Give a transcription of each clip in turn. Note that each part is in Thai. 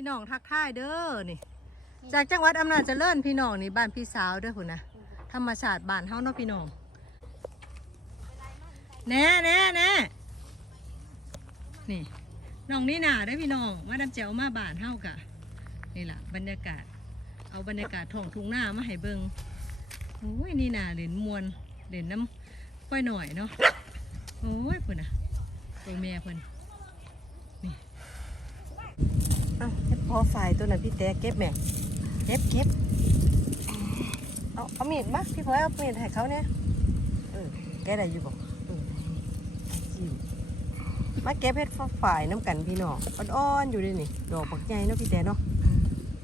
พี่น้องทักทายเด้อนี่ จากจังหวัดอำนาจเจริญพี่น้องนี่บ้านพี่สาวเด้อพุ่นนะธรรมชาติบ้านเฮาเนาะพี่น้องแน่แน่แน่นี่น้องนี่หนาได้อพี่น้องมาดำเจียวมาบ้านเฮากะนี่ล่ะบรรยากาศ เอาบรรยากาศท้องทุ่งหน้ามาให้เบิงโอ้ยนี่หนาเหรนมวนเหรนน้ำก้อยหน่อยเนาะโอ้ยพุ่นนะตัวแม่เพิ่นนี่เอ้าเฮ็ด พอฝ่ายตัวนั้นพี่แต่เก็บแม่เก็บเก็บเอาเอามีดมาพี่พลอยเอามีดให้เขาเนี่ยเออแกได้อยู่บ่เออจิ้มมาเก็บเฮ็ดพอฝ่ายน้ำกันพี่น้องอ่อนๆอยู่เลยนี่ดอกบักใหญ่เนาะพี่แต่เนาะ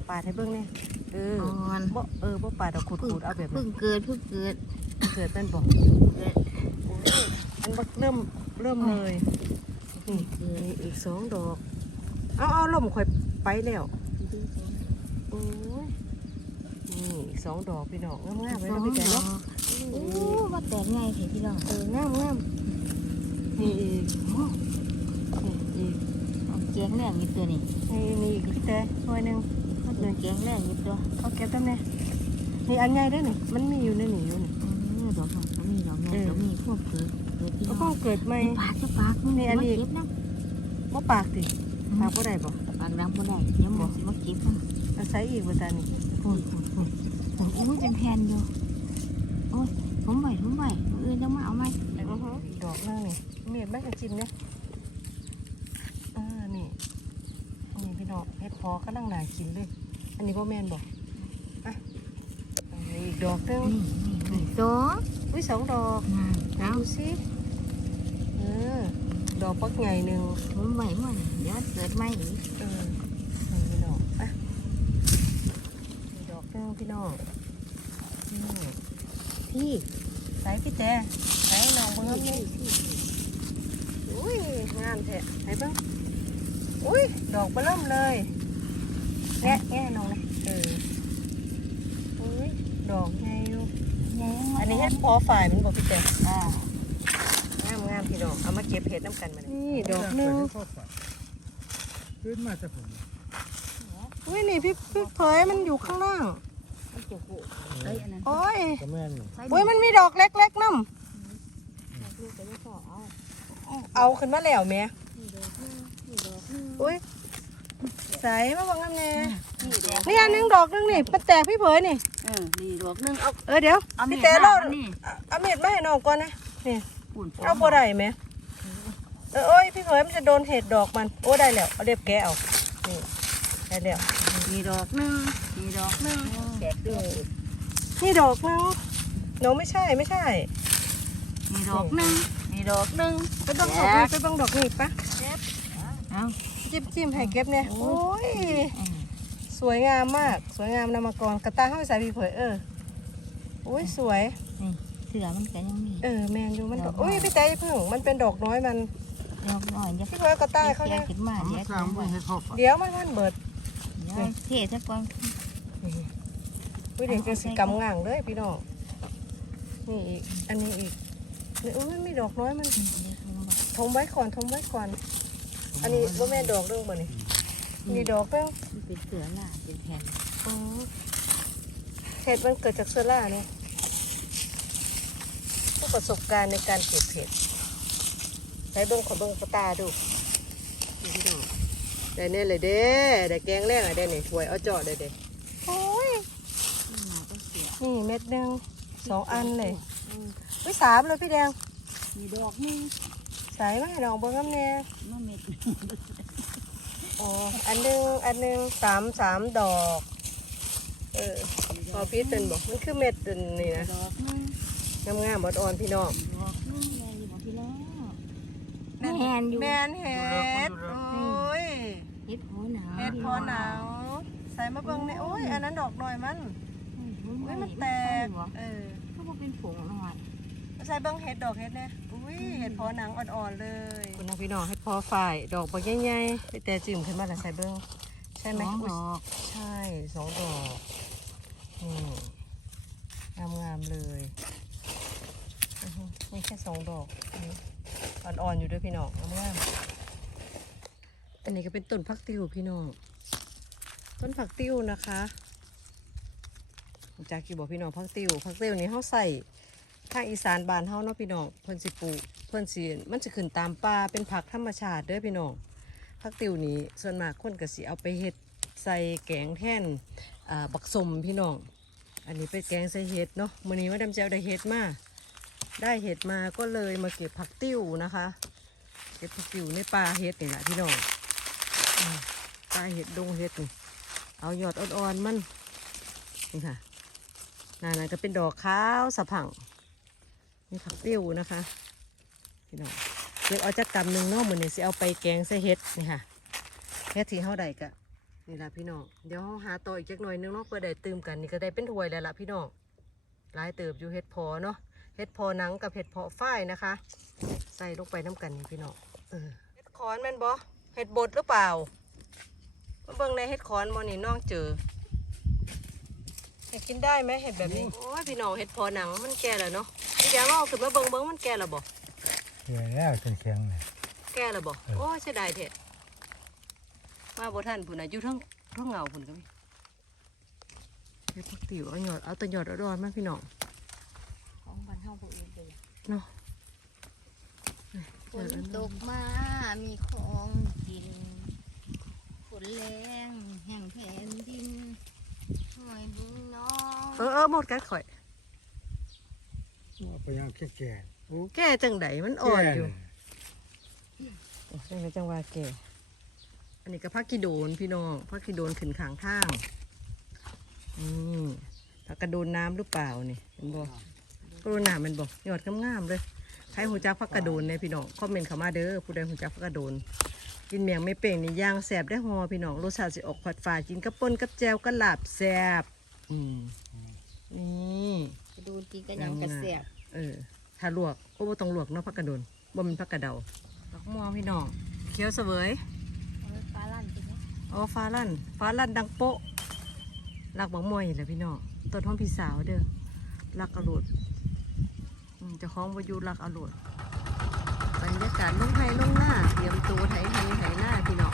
ปาดให้เบิ่งเนี่ยเอออ่อนบ่เออบ่ปาดเอาขูดๆเอาแบบเพิ่นั้นงเกิดเพิ่งเกิดเกิดเป็นบ่เกิดโอ้ยอันบักเริ่มเริ่มเลยนี่เกิดนี่อีกสองดอกเอาเอาลมข่อย ไปแล้วโอ้ยนี่อีกสองดอกพี่น้องงามๆเลยเนาะพี่แต่เนาะโอ้ว่าแต่ไงเถอะพี่น้องเอองามงามนี่อีกโอ้นี่อีกเอาแกงแรงนิดตัวนี่นี่นี่อีกพี่แต่หน่วยหนึ่งเขาเป็นแกงแรงนิดตัวเขาเก็บตั้งเนี่ยนี่อันใหญ่ด้วยนี่มันมีอยู่ในนี่อยู่นี่เออดอกหอมก็มีดอกแม่ก็มีพวกเกิดเกิดพี่ก็น้ต้อองงเกิดใหม่ปากจะปากมึงนี่อันนี้มาเก็บนะบ่ปากติปากบ่ได้บ่ปากดังบ่ได้เดี๋ยวหมอสิมาเก็บนะอาศัยอีกบ่ตานี่พูดพูดพูดโอ้ยเป็นแผ่นอยู่โอ้ยผมไหวผมไหวมื้ออื่นจะมาเอาไหมอือฮึดอกนึงนี่มีดแม่กระจิมเนี่ยอ่านี่นี่พี่น้องเฮ็ดพอกำลังน่ากินเลย อันนี้บ่แม่นบ่อะอันนี้อีกดอกนึงนี่นี่นี่ตัวอุ้ยสองดอกงานไหนเอาดูสิเออ ดอกปักใหญ่หนึ่งผมไหวมันเดี๋ยวเกิดไม่อีกเออนี่พี่น้องอะนี่ดอกนึงพี่น้องนี่พี่ใส่พี่แต่ใส่น้องเบิ่งครับนี่อุ้ยงามแท้ไหนเบ้างอุ้ยดอกเบลิ่มเลยแงะแงะน้องเลยเอออุ้ยดอกไงอยู่อันนี้เฮ็ดพอฝ่ายมันบอกพี่แต่อ่างามงาม พี่น้องเอามาเก็บเห็ดน้ำกันมานี่ดอกหนึงขึ้นมาจะผมอุ้ยนี่พี่พี่เผยมันอยู่ข้างล่างมันจะโหเอ้ยอันนั้นโอ้ยก็แม่นอุ้ยมันมีดอกเล็กๆน้ลูกไปไม่พอเอาำเอาขึ้นมาแล้วแม่นี่ดอกนึงนี่ดอกนึงอุ้ยใส่มาบังงามแน่นี่ดอกนี่อันหนึงดอกหนึงนี่มันแตกพี่เผยนี่เออนี่ดอกนึงเอาเออเดี๋ยวเอามีพี่ดแต่มาเราอันนี่เอามีดมาให้น้องก่อนนะนี่ปุ่น เอาบ่ได้ไหมเออโอ้ยพี่เผยมันจะโดนเห็ดดอกมันโอ้ได้แล้วเอาเด็บแกะเอานี่ได้แล้วนี่ดอกนึงนี่ดอกนึงแตกด้วยนี่ดอกนึงหนูไม่ใช่ไม่ใช่นี่ดอกนึงนี่ดอกนึงไปเบังดอกนี่ไปเบังดอกนี่ปะเอาจิ้มจิ้มให้เก็บเนี่ยโอ้โอ้ยสวยงามมาก สวยงามนามากรกระตาเข้าไปใส่พี่เผยเออโอ้ยสวยเสือมันก็ยังมีเออแมนอยู่มันดอกดอกน้อยอุ้ยพี่แต่อย่าเพิ่งมันเป็นดอกน้อยมันดอกน้อยจะพี่เผยกระตาเขาเสียเนี่ยขึ้นมาผมเดี๋ยวกลางไม่ให้เข้าฝันเดี๋ยวมันมันเบิดเดี๋ยวเทซะก่อนอุ้ยเด็กจะสิกำง่างเลยพี่น้องนี่อีกอันนี้อีกนี่อุ้ยมันมีดอกน้อยมันทมไว้ก่อนทมไว้ก่อน อันนี้ว่าแม่นดอกเรื่องบ่นี่มีดอกเรื่องเป็นเสือล่าเป็นแผ่นอ๋อเห็ดมันเกิดจากเสื้อล่าเนี่ย ผู้ประสบการณ์ในการเก็บเห็ดใช้เบิ้งขอเบิ้งกระตาดูนี่พี่น้องได้เนี่ยเลยเด้ได้แกงแรงอะได้เนี่ยถวยเอาเจาะเลยเด้โอ้ยนี่มาก็เสือนี่เม็ดหนึ่งสองอันเลยวิสามเลยพี่แดงมีดอกนึงใส่มาให้น้องเบิ้งน้ำเนี่ยมาเม็ดอ๋ออันหนึ่งอันหนึ่งสามสามดอก เออพอพี่เป็นบอกมันคือเม็ดอันนี่นะดอกนึง งามงามๆอ่อนๆพี่น้องดอกนึงแม่อยู่บอกพี่แล้วแม่นอยู่แมนเห็ดโอ้ยเฮ็ดพอหนาวเห็ดพอหนาวใส่มาเบิ่งในโอ้ยอันนั้นดอกหน่อยมันอุ้ยมันแตกเออก็บ่เป็นผงหน่อยใส่เบิ่งเห็ดดอกเห็ดเนี่ยอุ้ยเห็ดพอหนังอ่อนๆเลยคุณพี่น้องเห็ดพอฝ่ายดอกบางใหญ่ๆไปแต่จืมขึ้นมาแล้วใส่เบิ่งใช่ไหมสองอุ๊ดยอกใช่สองดอกนี่งามงามๆเลยอือฮึ นี่แค่สองดอกอ่อนๆอยู่ด้วยพี่น้องงามามอันนี้ก็เป็นต้นพักติวพี่น้อง ต้นผักติ้วนะคะจากกี่บอกพี่น้องผักติ้วผักติ้วนี้เขาใส่ภาคอีสานบานเขาเนาะพี่น้องเพิ่นสิปลูกเพิ่นสิมันจะขึ้นตามป่าเป็นผักธรรมชาติเด้อพี่น้องผักติ้วนี้ส่วนมากคนก็สิเอาไปเฮ็ดใส่แกงแท่นบักสมพี่น้อง อันนี้เป็นแกงใส่เห็ดเนาะมื้อนี้ว่าดำเจ้าได้เห็ดมา ได้เห็ดมาก็เลยมาเก็บผักติ้วนะคะ เก็บผักติ้วในป่าเห็ดนี่แหละพี่น้องป่าเห็ดดงเห็ดนี่เอายอดอ่อนๆมันนี่ค่ะนั่นนะก็เป็นดอกขาวสะพังนี่ผักติ้วนะคะพี่น้องเก็บเอาจักกำหนึ่งเนาะมื้อนี้สิเอาไปแกงใส่เห็ดนี่ค่ะเห็ดที่เฮาได้กะนี่ละพี่น้องเดี๋ยวเราหาต่ออีกจักหน่อยนึงเนาะเพื่อได้ตื่มกันนี่ก็ได้เป็นถ้วยแล้วละพี่น้องหลายเติบอยู่เห็ดพอเนาะ เห็ดพอหนังกับเห็ดเพาะฝ้ายนะคะ ใส่ลงไปน้ำกันนี่พี่น้องเออเห็ดขอนแม่นบ่เห็ดบดหรือเปล่ามาเบิ่งในเห็ดขอนบ่นี่น้องเจอเห็ดกินได้ไหมเห็ดแบบนี้โอ้ยพี่น้องเห็ดพอหนังมันแก่แล้วเนาะพี่แกว่าเอาขึ้นมาเบิ่งเบิ่งมันแก่แล้วบ่เดี๋ยวแล้วแข็งๆเลยแก่แล้วบ่โอ้ยเสียดายเถอะมาบ่ทันพุ่นน่ะอยู่เทั้งเทั้งเงาพุ่นก็มีเฮ็ดผักติ๋วเอาหยอดเอาแต่หยอดอ่อนๆมาพี่น้อง ของบ้านเฮาบ่อื่นเลยเนาะฝนตกมา มีของกินฝนแรงแห่งแผ่นดินหน่อยบุญน้องเออเออหมดกันข่อยเอาไปยังแก่ๆโอ้แก่จังไดมันอ่อนอยู่แก่จังไดจังว่าแก่ อันนี้ก็ผักกีโดนพี่น้องผักกีโดนขึ้นข้างทางนี่ผักกระโดนน้ำหรือเปล่านี่เห็นบ่ กระโดนน้ำมันบ่หยอดงามๆเลยใครหูจักผักกระโดนเนี่ยพี่น้องคอมเมนต์เข้ามาเด้อผู้ใดหูจักผักกระโดน กินเมียงไม่เป่งนี่ย่างแสบได้หอพี่น้องรสชาติสิออกผัดฝาดกินกับป่นกับแจวกับลาบแสบอืมนี่ไปดูตีกันยังกระเสียบเออ ถ้าลวกก็บ่ต้องลวกเนาะผักกระโดนบ่แมันผักกระเดาดอกม่วงพี่น้องเคี้ยวเสวยเอาไว้ฟ้าลั่นไปเนาะอ๋อฟ้าลั่นฟ้าลั่นดังโป๊ะรักบักมวยแหละพี่น้องต้นห้องพี่สาวเด้อรักอรดอืมเจะคล้องวายุรักอรดบรรยากาศลงไทยลงหน้า เตรียมตัวไทยไทยไทยหน้าพี่น้อง